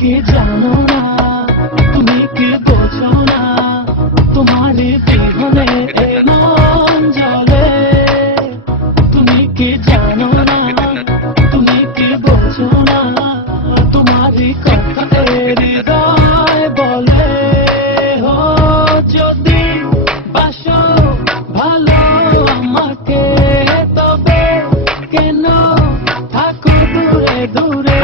কি জানো না, তুমি কি বোঝো না, তোমার বিহনে এ মন জ্বলে। তুমি কি জানো না, তুমি কি বোঝো না, তোমারই কথা হৃদয় বলে। হো যদি বাসো ভালো আমাকে, তবে কেন থাকো দূরে দূরে।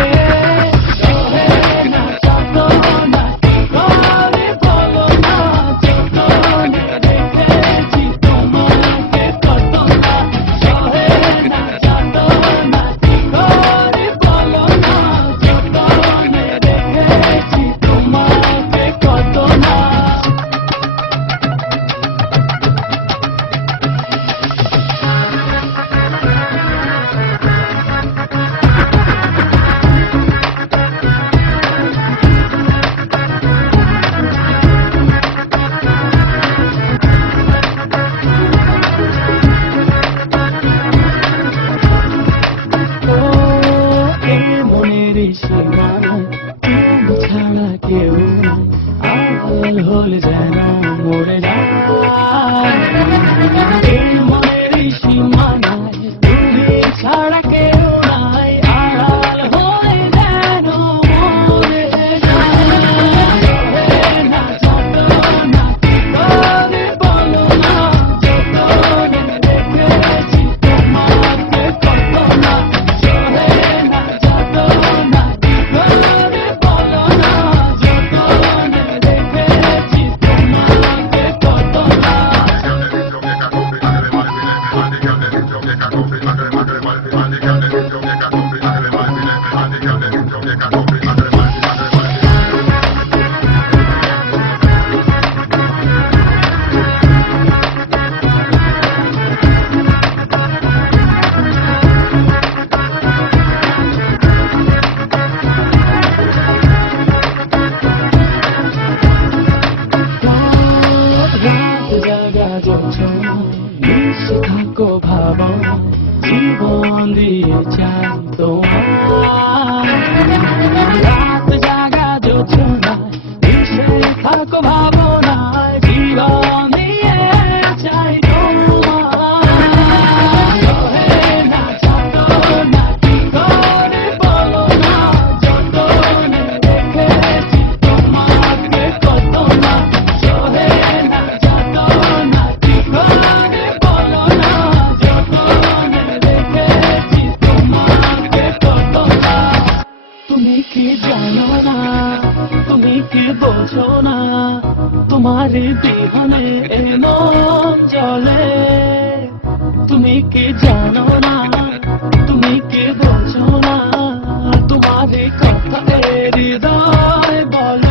তুমি ছাড়া কেউ নাই, আড়াল হলে যেন মরে যায়। মনের সীমানায় তুমি ছাড়া কেউ নাই, আড়াল হলে যেন মরে যায়। না যন্ত্রণা কি করে বলো না, যতনে দেখেছি তোমাকে কত না। থাকো ভাবনা, জীবন দিয়ে চাই তোমার। রাত জাগা যোচনা, মিশে থাকো ভাবনায়, জীবন দিয়ে চাই তোমার। না যাতনা কি করে বলো না, যতনে দেখেছি তোমাকে কত না। সহে না যাতনা কি করে বলো না, যতনে দেখেছি তোমাকে কত না। তুমি কি জানো না, তুমি কি বোঝো না, তোমার বিহনে এ মন জ্বলে। তুমি কি জানো না, তুমি কি বোঝো না, তোমার কথা হৃদয় বলে।